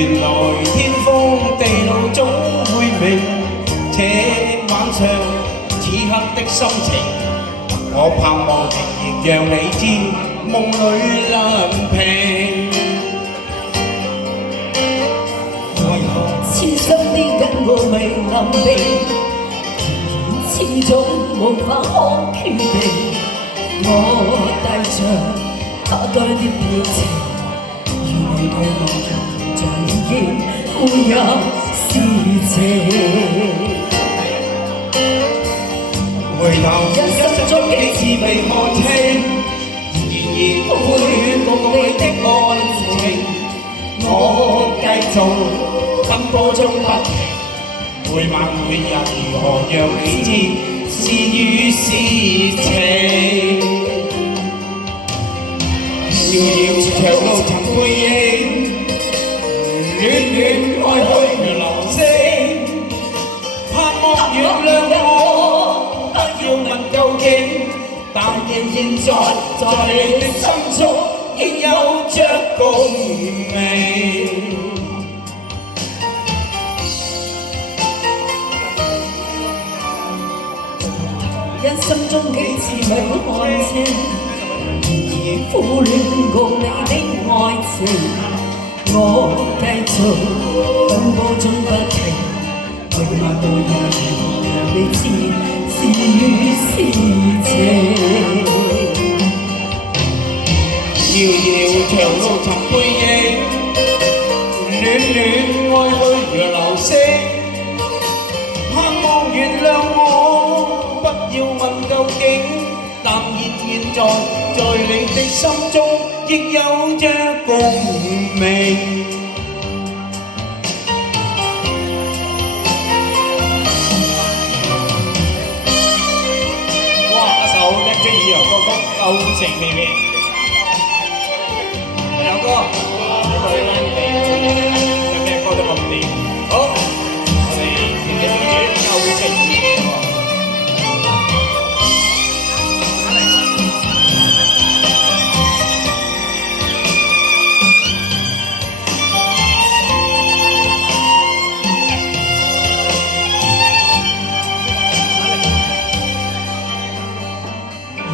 原來天荒地老總會明，這晚上此刻的心情，我盼望仍然讓你知，夢裏難平。為何痴心的跟我未能避，始終無法可決定。我帶着他該的表情，與你對我形象已經會有事情。回頭一生中幾次被看清，然而苦戀共你的愛情，我繼續奔波中不停，每晚每日如何讓你知是與是情。遙遙長路尋背影，戀戀愛去如流星，盼望原諒我，不要問究竟，但願現在在你的心中亦有着共鳴。一生中幾次未看清，然而苦戀過你的愛情，我繼續奔波中不停，每晚每日如何讓你知是與是情。遙遙長路尋背影，戀戀愛去如流星，盼望原諒我，不要問究竟，但願現在你的心中亦有着共鳴。哇！一首聽出耳油歌曲《舊情未滅》。有歌，有咩歌都咁掂。好，我哋甜甜公主舊情未滅。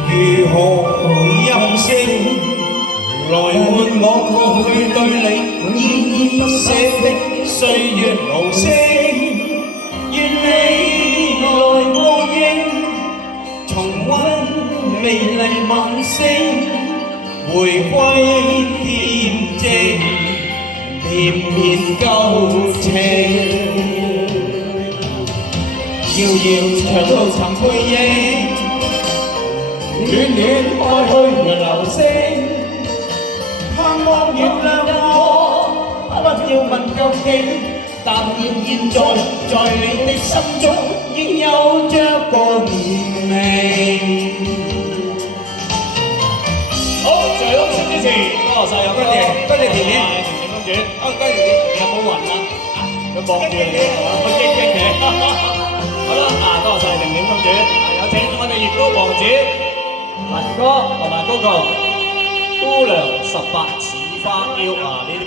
如何任性來換我過去對你依依不捨的歲月無聲，願你來過應，重溫美麗晚星，回歸恬靜綿綿舊情。遙遙長路尋背影，戀戀愛去如流星，盼望原諒我，不要問究竟，但願現在你的心中亦有着共鳴。好，在空聲之前，多謝有多謝甜甜公主。多謝甜甜，有冇暈啊？佢望住你，我激你。好啦，多謝甜甜公主，有請我哋粵歌王子。文哥同埋嗰個姑娘18似花嬌啊！呢啲。